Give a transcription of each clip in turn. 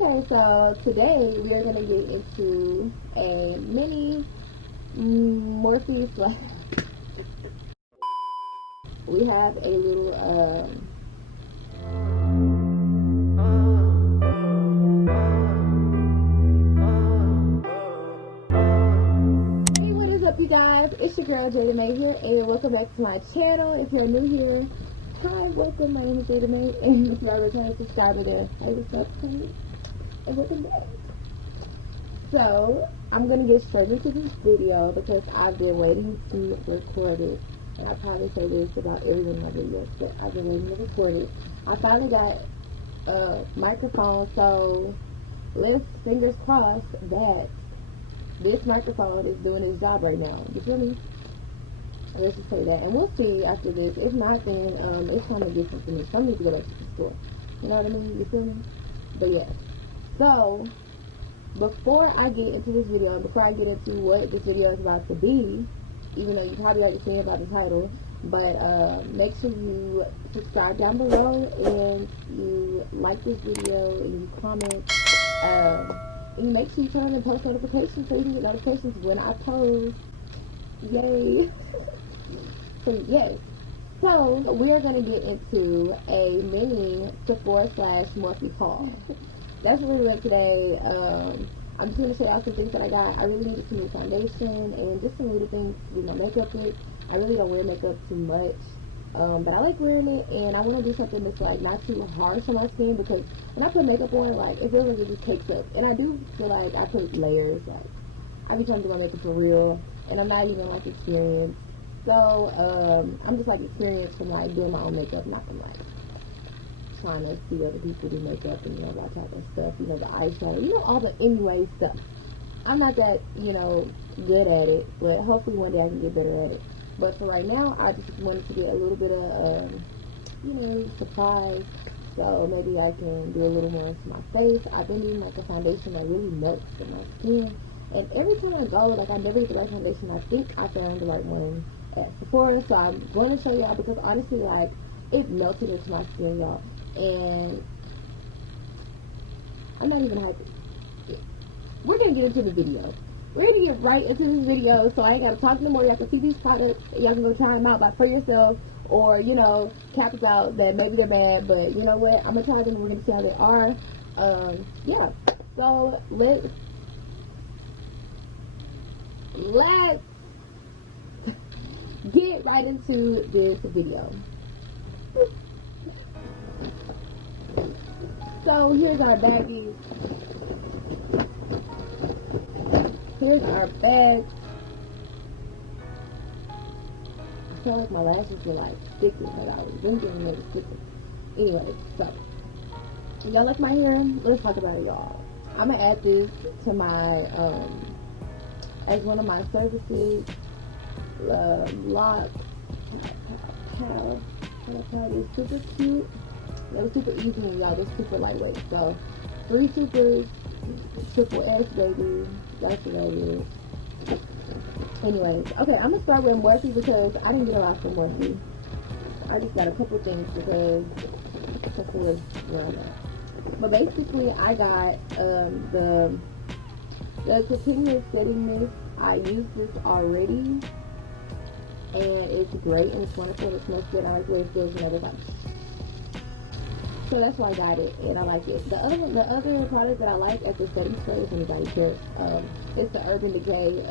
Okay, so today we are going to get into a mini Morphe flash. We have a little Hey, what is up, you guys? It's your girl Jada Mae here, and welcome back to my channel. If you're new here, hi, welcome. My name is Jada Mae, and if you are returning subscriber, then hi, what's up, honey? And welcome back. So I'm gonna get straight into this video because I've been waiting to record it, and I probably say this about every one of my videos, but I've been waiting to record it. I finally got a microphone, so let's fingers crossed that this microphone is doing its job right now. You feel me? Let's just say that, and we'll see after this. If not, then it's time to get something new. So I need to go back to the store. You know what I mean? You feel me? But yeah. So before I get into this video, before I get into what this video is about to be, even though you probably already seen about the title, but make sure you subscribe down below and you like this video and you comment, and make sure you turn on the post notifications so you can get notifications when I post. Yay! So yes, so we are gonna get into a mini Sephora / Morphe haul. That's what we went today. I'm just going to show y'all some things that I got. I really needed some new foundation and just some little things to do my makeup with. I really don't wear makeup too much, but I like wearing it, and I want to do something that's like not too harsh on my skin, because when I put makeup on, like, it feels like it just cakes up, and I do feel like I put layers. Like, I be trying to do my makeup for real, and I'm not even like experienced. So I'm just like experienced from like doing my own makeup, not from like trying to see other people do makeup and, you know, watch out that stuff, you know, the eyeshadow, you know, all the anyway stuff. I'm not that, you know, good at it, but hopefully one day I can get better at it. But for right now, I just wanted to get a little bit of, you know, surprise, so maybe I can do a little more to my face. I've been using like a foundation that really melts in my skin, and every time I go, like, I never get the right foundation. I think I found the right one at Sephora, so I'm going to show y'all, because honestly, like, it melted into my skin, y'all. And I'm not even hyping. We're gonna get into the video. We're gonna get right into this video, so I ain't gotta talk no more. Y'all can see these products. Y'all can go try them out by for yourself, or, you know, cap us out that maybe they're bad, but you know what? I'm gonna try them and we're gonna see how they are. Yeah. So let's get right into this video. So here's our baggies. Here's our bag. I feel like my lashes were like sticky, but I was drinking and they were sticky. Anyway, so y'all like my hair? Let's talk about it, y'all. I'm gonna add this to my as one of my services. Lock pad is super cute. It was super easy, and y'all, just super lightweight. So 3 supers, triple S baby, that's the baby. Anyways, okay, I'm gonna start with Morphe because I didn't get a lot from Morphe. I just got a couple things because that's where I'm at. But basically, I got the continuous setting mist. I used this already, and it's great and it's wonderful. It smells good. I like the way it feels and everything. So that's why I got it, and I like it. The other product that I like as a setting spray, if anybody cares, it's the Urban Decay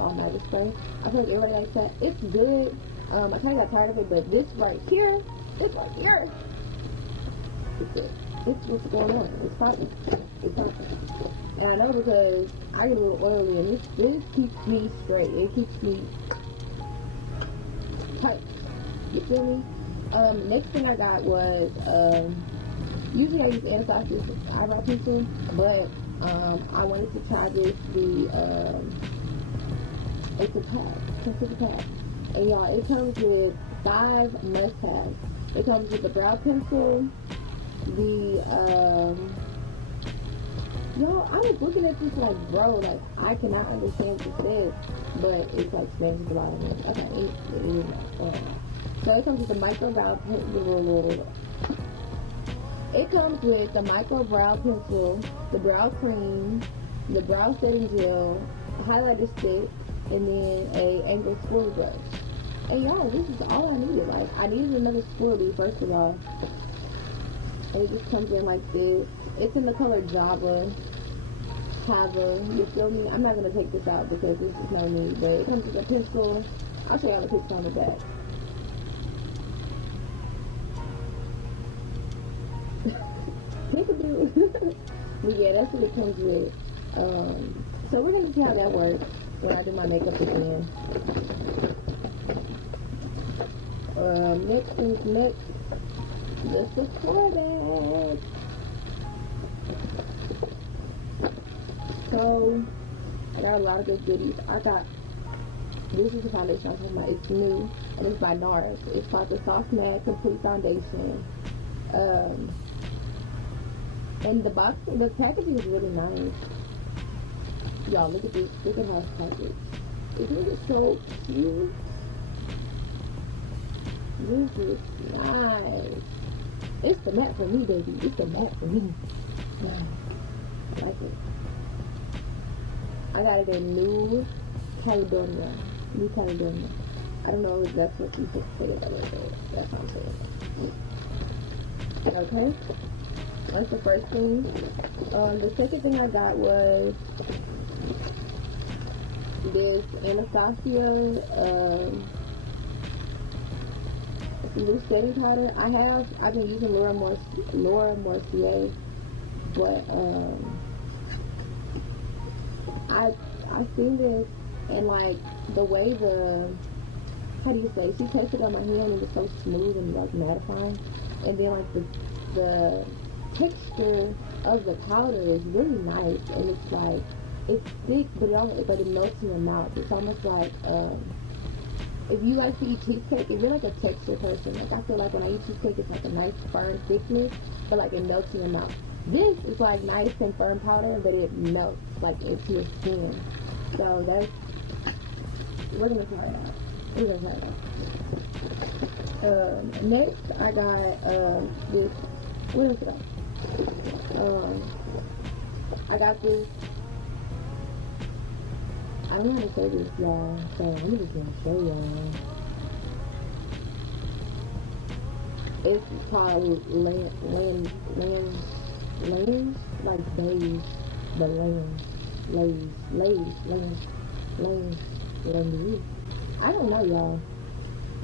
All Nighter Spray. I feel like everybody likes that. It's good. I kind of got tired of it, but this right here, it's good. It's what's going on. It's popping. It's popping. And I know because I get a little oily, and this keeps me straight. It keeps me tight. You feel me? Next thing I got was, usually I use Anastasia eyebrow pencil, but I wanted to try this, it's a pack, consider pack, and y'all, it comes with 5 must-haves. It comes with the brow pencil, y'all, I was looking at this like, bro, like, I cannot understand what it says, but it's like Spanish at the bottom. Okay, so it comes with the micro brow pencil. It comes with the micro brow pencil, the brow cream, the brow setting gel, highlighter stick, and then a angled spool brush. And y'all, this is all I needed. Like, I needed another spoolie, first of all. And it just comes in like this. It's in the color Java. You feel me? I'm not going to take this out because this is no need. But it comes with a pencil. I'll show y'all the picture on the back. Peekaboo. But yeah, that's what it comes with. So we're going to see how that works when I do my makeup again. Next, the Sephora bag. So, I got a lot of good goodies. This is the foundation I'm talking about. It's new, and it's by NARS. It's called the Soft Matte Complete Foundation. And the packaging is really nice. Y'all, look at this. Look at how it's packaged. Isn't it so cute? This is nice. It's the matte for me, baby. It's the matte for me. Yeah, I like it. I got it in New Caledonia. I don't know if that's what you just say it, but that's how I'm saying it. Okay. That's the first thing. The second thing I got was this Anastasia new setting powder. I've been using Laura Mercier, but I seen this, and like the way she touched it on my hand, it was so smooth and like mattifying, and then like the texture of the powder is really nice, and it's thick, but it melts in your mouth. It's almost like if you like to eat cheesecake, if you're like a texture person, like I feel like when I eat cheesecake, it's like a nice firm thickness, but like it melts in your mouth. This is like nice and firm powder, but it melts like into your skin. So we're gonna try it out. Next I got this. What else did I got this. I don't know how to say this, y'all, so I'm just gonna show y'all. It's called lambs, like beige, but lambs. I don't know, y'all.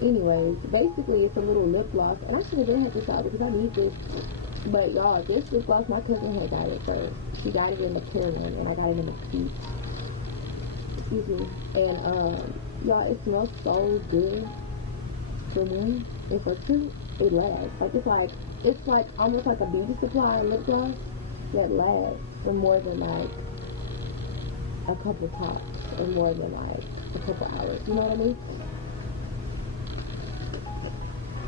Anyways, basically it's a little lip gloss, and I should have been had this out because I need this. But y'all, this lip gloss, my cousin had got it first. She got it in the clear one, and I got it in the peach. Excuse me. And y'all, it smells so good. For me, and for two, it lasts. Like it's like almost like a beauty supply lip gloss that lasts for more than like a couple tops, or more than like a couple hours. You know what I mean?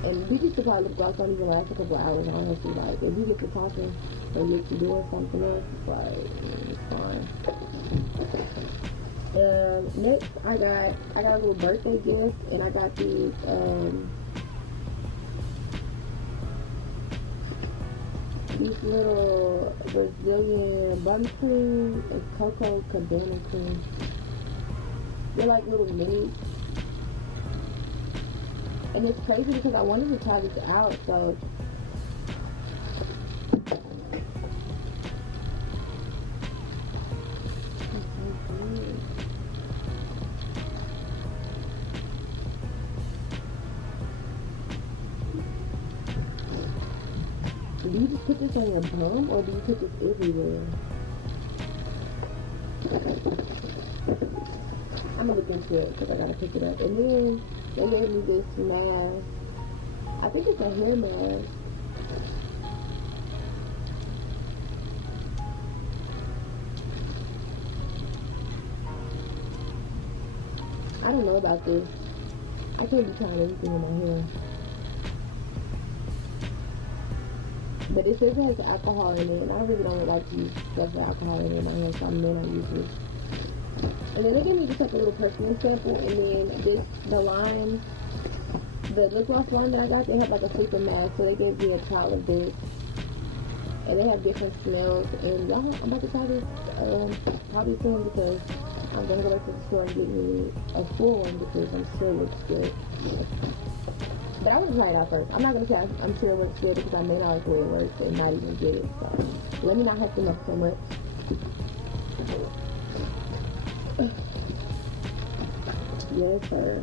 And beauty supply lip gloss don't even last a couple hours, honestly. Like, if you get to talking or get to doing something else, it's like, it's fine. Next, I got a little birthday gift, and I got these, little Brazilian bun cream and cocoa cabana cream. They're like little minis. And it's crazy because I wanted to try this out, so do you just put this on your bum, or do you put this everywhere? I'm gonna look into it because I gotta pick it up. And then they gave me this mask. I think it's a hair mask. I don't know about this. I can't be trying everything in my hair. But it says it has alcohol in it, and I really don't like to use stuff with alcohol in it in my hair, so I'm not use this. And then they gave me just like a little perfume sample, and then the lip gloss line that I got, they had like a sleeping mask, so they gave me a trial of this. and they have different smells. And y'all, I'm about to try this probably soon, because I'm gonna go back to the store and get me a full one, because I'm sure it looks good. But I want to try it out first. I'm not gonna say I'm sure it looks good, because I may not like the way it looks and not even get it. So let me not hype them up so much. Yes, sir.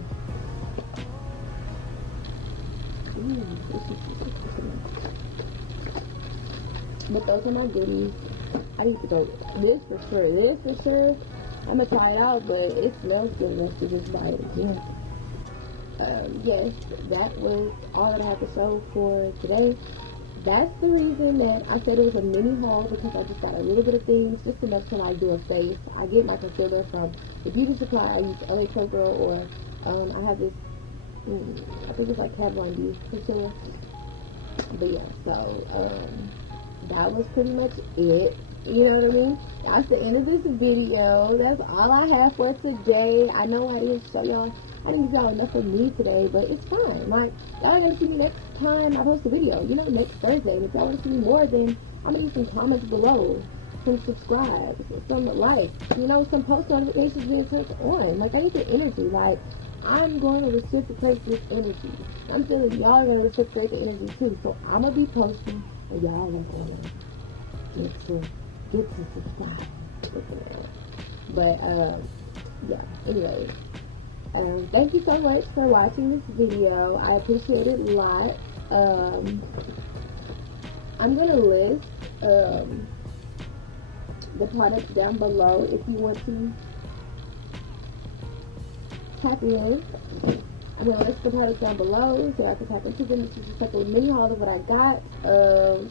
But those are my goodies. I need to go. This for sure. This for sure. I'm gonna try it out, but it smells good enough to just buy it again. Yes, that was all that I have to show for today. That's the reason that I said it was a mini haul, because I just got a little bit of things, just enough to like do a face. I get my concealer from the beauty supply. I use LA Pro Girl, or I have this, I think it's like Kat Von D concealer. But yeah, so that was pretty much it. You know what I mean? That's the end of this video. That's all I have for today. I know I didn't show y'all. I didn't give y'all enough of me today, but it's fine. Like, y'all are gonna see me next time I post a video. You know, next Thursday. And if y'all want to see me more, then I'm gonna need some comments below, some subscribes, some likes. You know, some post notifications being turned on. Like, I need the energy. Like, I'm going to reciprocate this energy. I'm feeling y'all are gonna reciprocate the energy too. So I'm gonna be posting, and y'all are gonna get to subscribe. But yeah. Anyway. Thank you so much for watching this video. I appreciate it a lot. I'm going to list the products down below if you want to tap in. I'm going to list the products down below so I can tap into them. This is just like a mini haul of what I got.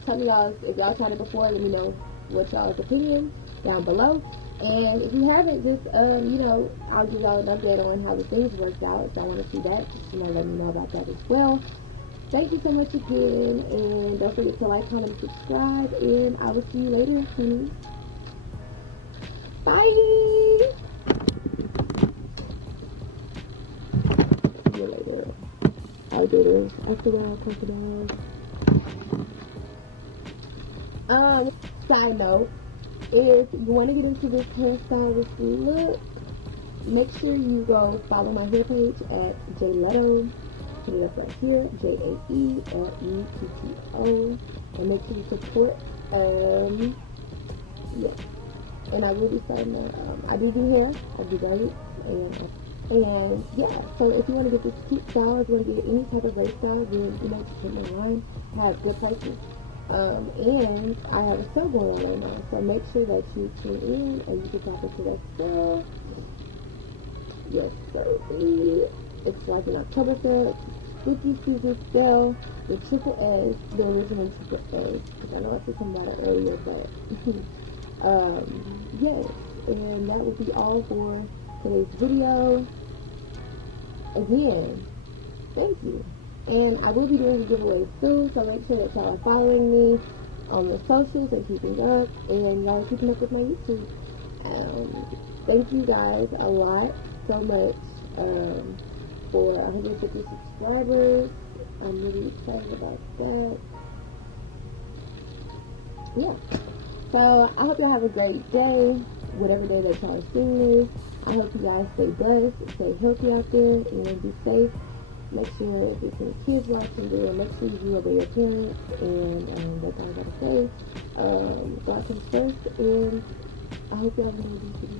Tell me y'all, if y'all tried it before, let me know what y'all's opinion down below. And if you haven't, just, you know, I'll give y'all an update on how the things worked out. So I want to see that. Just, you know, let me know about that as well. Thank you so much again. And don't forget to like, comment, and subscribe. And I will see you later, honey. Bye! See you later. Alligators. Crocodiles. Side note. If you want to get into this hairstylist look, make sure you go follow my hair page at Jayletto. Put it up right here, JAELETTO, and make sure you support. Yeah. And I will be starting more. I do hair, I do braids, and yeah. So if you want to get this cute style, if you want to get any type of braid style, then you know, just hit my line. I have good prices. And I have a sale going on right now, so make sure that you tune in and you can tap into that sale. Yes, so it's like an October sale, it's 50 season sale, the triple S, the original triple S, because I know I said something about it earlier, but yes, and that would be all for today's video. Again, thank you. And I will be doing a giveaway soon, so make sure that y'all are following me on the socials and keeping up, and y'all are keeping up with my YouTube. Thank you guys a lot, so much, for 150 subscribers. I'm really excited about that. Yeah. So, I hope y'all have a great day, whatever day that y'all are seeing this. I hope you guys stay blessed, stay healthy out there, and be safe. Make sure if there's any kids watching there, make sure you obey your parents, and that's all I gotta say. Watch them first, and I hope y'all have a good video.